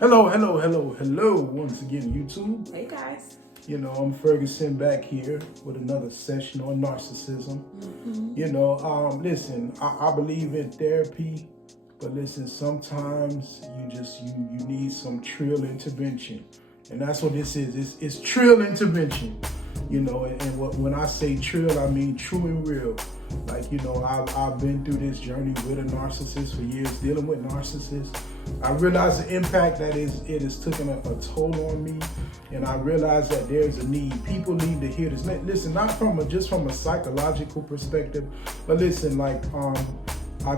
Hello, once again, YouTube. Hey guys. I'm Ferguson back here with another session on narcissism. Listen, I believe in therapy, but listen, sometimes you need some trill intervention. And that's what this is. It's trill intervention. When I say trill, I mean true and real. I've been through this journey with a narcissist for years, dealing with narcissists. I realize the impact that it has taken a toll on me, and I realize that there's a need. People need to hear this. Listen, not just from a psychological perspective, but listen,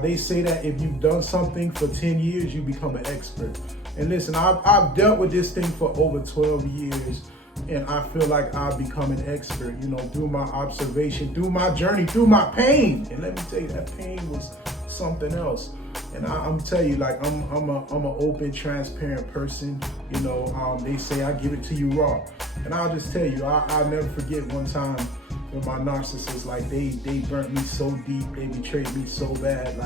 they say that if you've done something for 10 years, you become an expert. And listen, I've dealt with this thing for over 12 years. And I feel like I've become an expert, through my observation, through my journey, through my pain. And let me tell you, that pain was something else. And I'm telling you, I'm an open, transparent person. They say I give it to you raw. And I'll just tell you, I'll never forget one time with my narcissist, they burnt me so deep, they betrayed me so bad,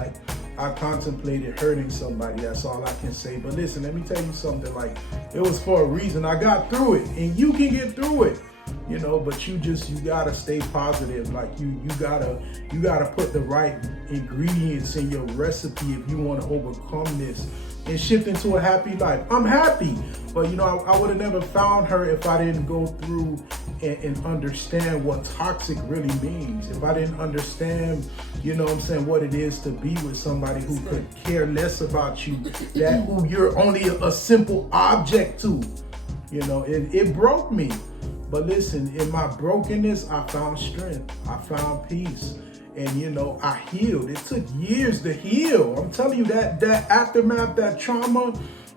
I contemplated hurting somebody. That's all I can say. But listen, let me tell you something. It was for a reason. I got through it, and you can get through it. But you gotta stay positive. You gotta put the right ingredients in your recipe if you want to overcome this and shift into a happy life. I'm happy, but I would have never found her if I didn't go through and understand what toxic really means. If I didn't understand, what it is to be with somebody who could care less about you, who you're only a simple object to. It broke me. But listen, in my brokenness, I found strength. I found peace. And I healed. It took years to heal. I'm telling you, that aftermath, that trauma,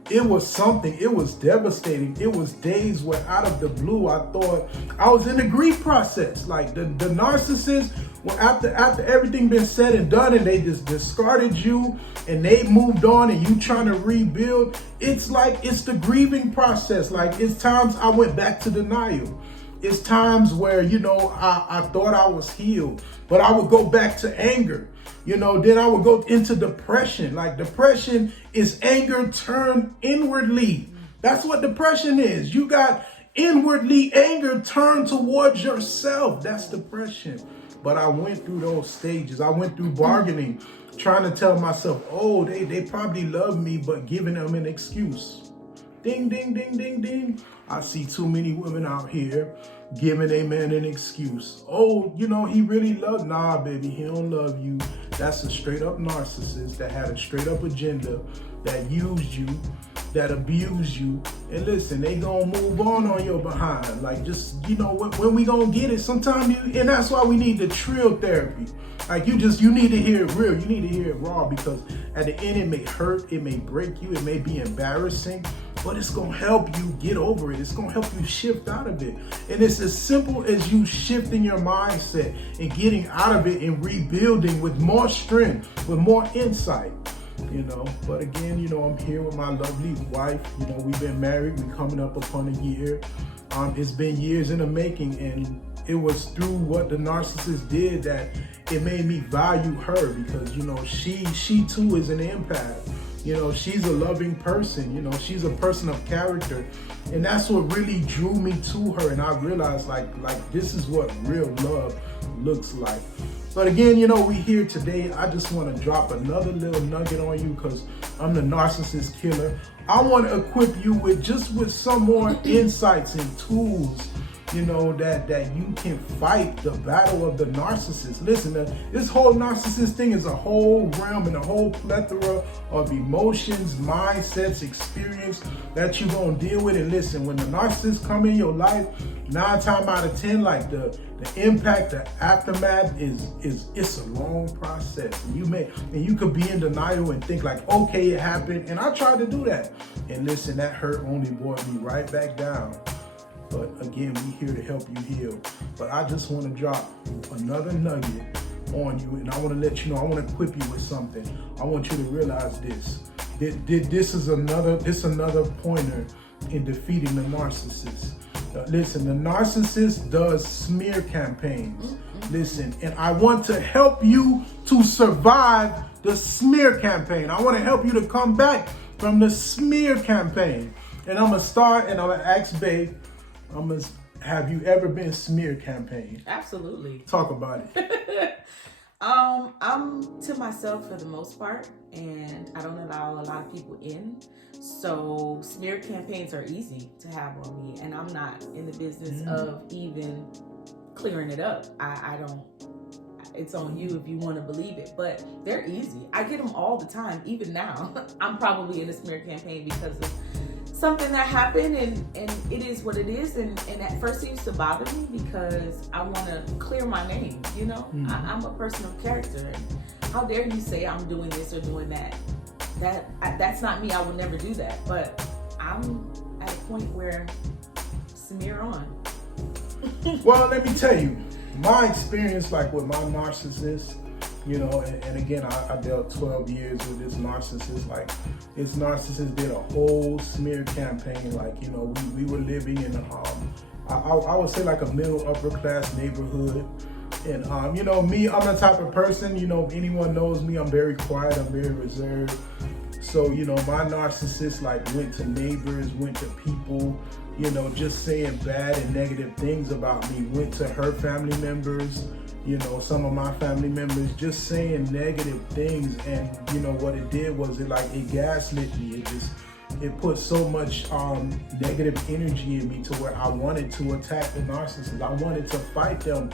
it was something. It was devastating. It was days where out of the blue, I thought I was in the grief process. The narcissist, well, after everything been said and done, and they just discarded you and they moved on and you trying to rebuild, it's the grieving process. It's times I went back to denial. It's times where, I thought I was healed, but I would go back to anger. Then I would go into depression. Depression is anger turned inwardly. That's what depression is. You got inwardly anger turned towards yourself. That's depression. But I went through those stages. I went through bargaining, trying to tell myself, oh, they probably love me, but giving them an excuse. Ding, ding, ding, ding, ding. I see too many women out here giving a man an excuse. Oh, he really loved. Nah, baby, he don't love you. That's a straight up narcissist that had a straight up agenda, that used you, that abused you. And listen, they gonna move on your behind. When we gonna get it, sometimes and that's why we need the trill therapy. You need to hear it real. You need to hear it raw, because at the end it may hurt, it may break you, it may be embarrassing, but it's gonna help you get over it. It's gonna help you shift out of it. And it's as simple as you shifting your mindset and getting out of it and rebuilding with more strength, with more insight. But again, I'm here with my lovely wife. We've been married, we're coming up upon a year. It's been years in the making, and it was through what the narcissist did that it made me value her, because she too is an empath. She's a loving person. She's a person of character, and that's what really drew me to her. And I realized this is what real love looks like. But again, we here today. I just want to drop another little nugget on you, because I'm the narcissist killer. I want to equip you with some more insights and tools, that you can fight the battle of the narcissist. Listen, this whole narcissist thing is a whole realm and a whole plethora of emotions, mindsets, experience that you're going to deal with. And listen, when the narcissist come in your life, 9 times out of 10, the impact, the aftermath it's a long process. And you could be in denial and think okay, it happened. And I tried to do that. And listen, that hurt only brought me right back down. But again, we're here to help you heal. But I just want to drop another nugget on you, and I want to let you know, I want to equip you with something. I want you to realize this. This is another pointer in defeating the narcissist. Listen, the narcissist does smear campaigns. Listen, and I want to help you to survive the smear campaign. I want to help you to come back from the smear campaign. And I'm gonna start and I'm gonna ask Babe, have you ever been smear campaign? Absolutely. Talk about it. I'm to myself for the most part, and I don't allow a lot of people in. So smear campaigns are easy to have on me, and I'm not in the business of even clearing it up. I don't. It's on you if you want to believe it, but they're easy. I get them all the time, even now. I'm probably in a smear campaign because of something that happened, and it is what it is. And at first it used to bother me because I want to clear my name. You know, I'm a person of character, and how dare you say I'm doing this or doing that? That's not me. I would never do that. But I'm at a point where smear on. Well, let me tell you, my experience, like with my narcissist, you know, and again, I dealt 12 years with this narcissist. Like, this narcissist did a whole smear campaign. Like, you know, we were living in I would say like a middle upper class neighborhood. And you know, me, I'm the type of person, you know, if anyone knows me, I'm very quiet, I'm very reserved. So, you know, my narcissist like went to neighbors, went to people, you know, just saying bad and negative things about me, went to her family members, you know, some of my family members, just saying negative things. And, you know, what it did was it gaslit me. It put so much negative energy in me to where I wanted to attack the narcissist. I wanted to fight them.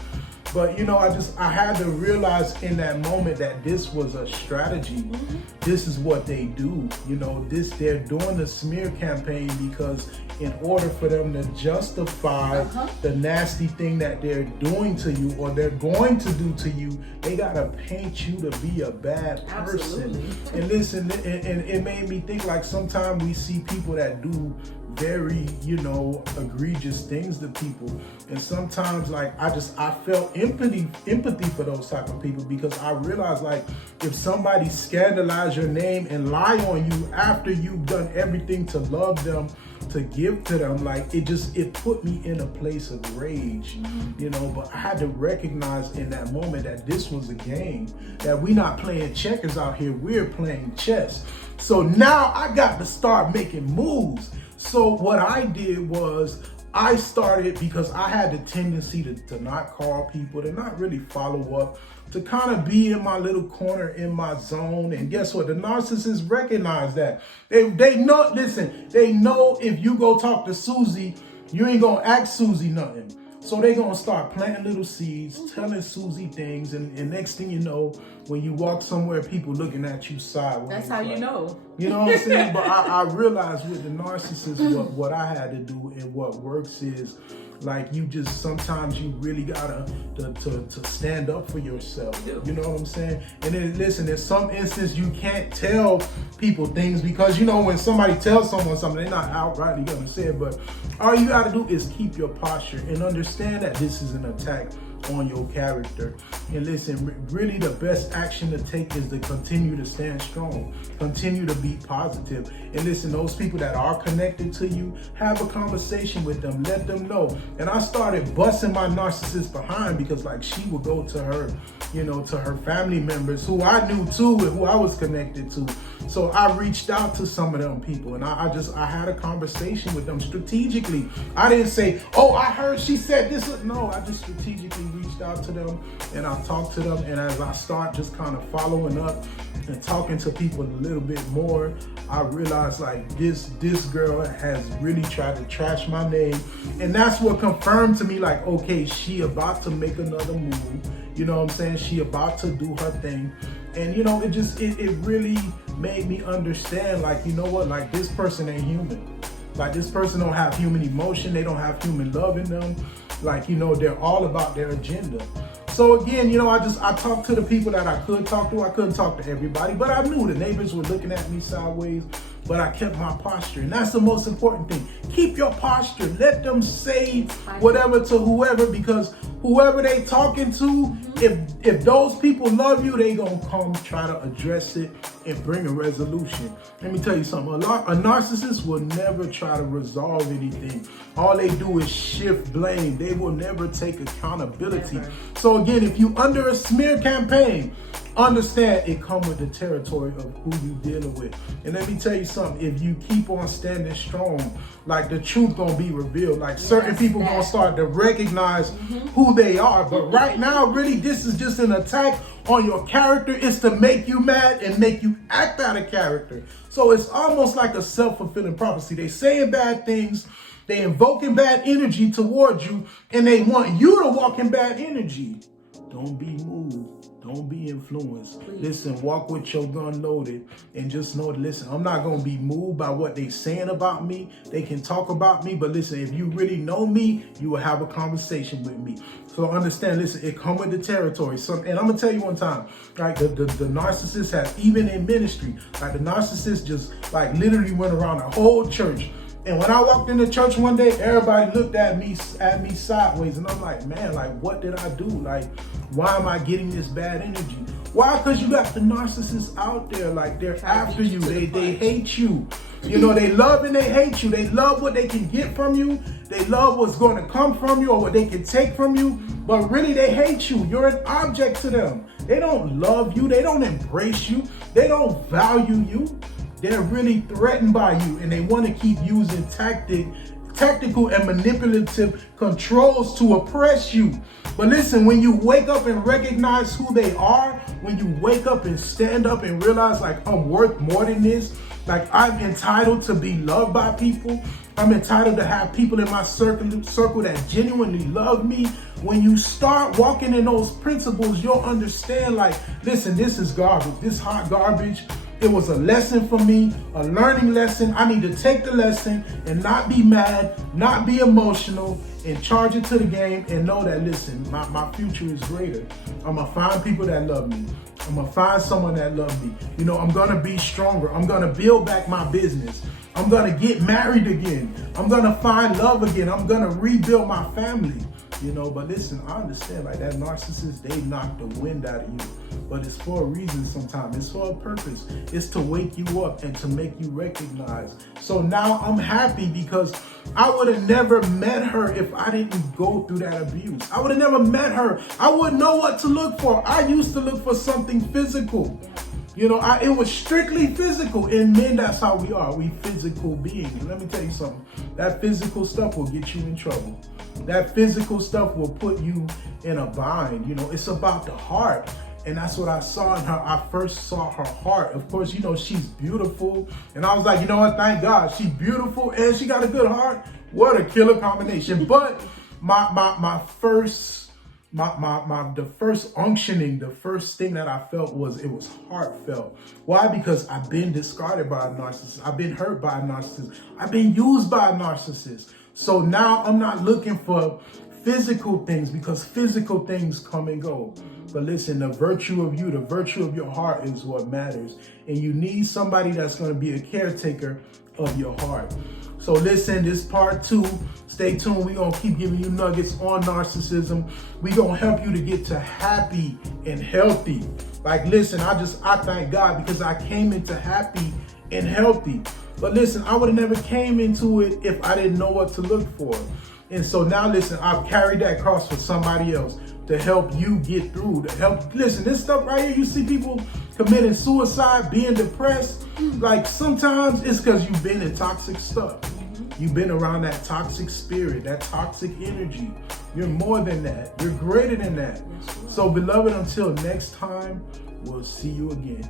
But, you know, I had to realize in that moment that this was a strategy. This is what they do. You know, they're doing the smear campaign because in order for them to justify the nasty thing that they're doing to you or they're going to do to you, they gotta paint you to be a bad person. Absolutely. And listen, and it made me think, like, sometimes we see people that do very, you know, egregious things to people. And sometimes, like, I felt empathy for those type of people, because I realized, like, if somebody scandalize your name and lie on you after you've done everything to love them, to give to them, like, it put me in a place of rage, you know. But I had to recognize in that moment that this was a game, that we not playing checkers out here, we're playing chess. So now I got to start making moves. So what I did was I started, because I had the tendency to not call people, to not really follow up, to kind of be in my little corner, in my zone. And guess what? The narcissists recognize that. They know, listen, they know if you go talk to Susie, you ain't gonna ask Susie nothing. So they gonna start planting little seeds, telling Susie things, and next thing you know, when you walk somewhere, people looking at you sideways. That's how you know. You know what I'm saying? But I realized with the narcissist, what I had to do and what works is, like, you just, sometimes you really gotta to stand up for yourself. You know what I'm saying? And then listen, in some instance you can't tell people things, because, you know, when somebody tells someone something, they're not outrightly gonna say it, but all you gotta do is keep your posture and understand that this is an attack on your character. And listen, really the best action to take is to continue to stand strong, continue to be positive. And listen, those people that are connected to you, have a conversation with them, let them know. And I started busting my narcissist behind, because, like, she would go to her, you know, to her family members who I knew too and who I was connected to. So I reached out to some of them people, and I had a conversation with them strategically. I didn't say, oh, I heard she said this. No, I just strategically reached out to them, and I talked to them. And as I start just kind of following up and talking to people a little bit more, I realized, like, this girl has really tried to trash my name. And that's what confirmed to me, like, okay, she about to make another move. You know what I'm saying? She about to do her thing. And, you know, it really made me understand, like, you know what, like, this person ain't human. Like, this person don't have human emotion. They don't have human love in them. Like, you know, they're all about their agenda. So again, you know, I talked to the people that I could talk to. I couldn't talk to everybody, but I knew the neighbors were looking at me sideways, but I kept my posture. And that's the most important thing. Keep your posture. Let them say whatever to whoever, because whoever they talking to, if those people love you, they gonna come try to address it and bring a resolution. Let me tell you something. A narcissist will never try to resolve anything. All they do is shift blame. They will never take accountability. So again, if you under a smear campaign, understand it come with the territory of who you dealing with. And let me tell you something, if you keep on standing strong, like the truth gonna be revealed. Like certain people gonna start to recognize who they are. But right now, really, this is just an attack on your character. It's to make you mad and make you act out of character. So it's almost like a self-fulfilling prophecy. They saying bad things, they invoking bad energy towards you, and they want you to walk in bad energy. Don't be moved. Don't be influenced. Please. Listen, walk with your gun loaded and just know, listen, I'm not going to be moved by what they saying about me. They can talk about me, but listen, if you really know me, you will have a conversation with me. So understand, listen, it come with the territory. So, and I'm going to tell you one time, like the narcissist has, even in ministry, like the narcissist just like literally went around the whole church. And when I walked into church one day, everybody looked at me sideways. And I'm like, man, like, what did I do? Like, why am I getting this bad energy? Why? Because you got the narcissists out there, like, they're after you. They hate you. You know, they love and they hate you. They love what they can get from you. They love what's going to come from you or what they can take from you. But really, they hate you. You're an object to them. They don't love you. They don't embrace you. They don't value you. They're really threatened by you, and they want to keep using tactical and manipulative controls to oppress you. But listen, when you wake up and recognize who they are, when you wake up and stand up and realize, like, I'm worth more than this, like, I'm entitled to be loved by people, I'm entitled to have people in my circle that genuinely love me. When you start walking in those principles, you'll understand, like, listen, this is garbage, this hot garbage. It was a lesson for me, a learning lesson. I need to take the lesson and not be mad, not be emotional, and charge it to the game and know that, listen, my future is greater. I'm going to find people that love me. I'm going to find someone that loves me. You know, I'm going to be stronger. I'm going to build back my business. I'm going to get married again. I'm going to find love again. I'm going to rebuild my family. You know, but listen, I understand, like, that narcissist, they knock the wind out of you. But it's for a reason sometimes. It's for a purpose. It's to wake you up and to make you recognize. So now I'm happy because I would have never met her if I didn't go through that abuse. I would have never met her. I wouldn't know what to look for. I used to look for something physical. You know, it was strictly physical. And men, that's how we are. We physical beings. And let me tell you something. That physical stuff will get you in trouble. That physical stuff will put you in a bind. You know, it's about the heart. And that's what I saw in her. I first saw her heart. Of course, you know, she's beautiful. And I was like, you know what? Thank God. She's beautiful and she got a good heart. What a killer combination. But the first unctioning, the first thing that I felt was, it was heartfelt. Why? Because I've been discarded by a narcissist. I've been hurt by a narcissist. I've been used by a narcissist. So now I'm not looking for physical things, because physical things come and go. But listen, the virtue of you, the virtue of your heart is what matters. And you need somebody that's going to be a caretaker of your heart. So listen, this part 2, stay tuned. We're going to keep giving you nuggets on narcissism. We're going to help you to get to happy and healthy. Like, listen, I thank God because I came into happy and healthy. But listen, I would have never came into it if I didn't know what to look for. And so now, listen, I've carried that cross for somebody else to help you get through, to help. Listen, this stuff right here, you see people committing suicide, being depressed. Like, sometimes it's because you've been in toxic stuff. You've been around that toxic spirit, that toxic energy. You're more than that. You're greater than that. So, beloved, until next time, we'll see you again.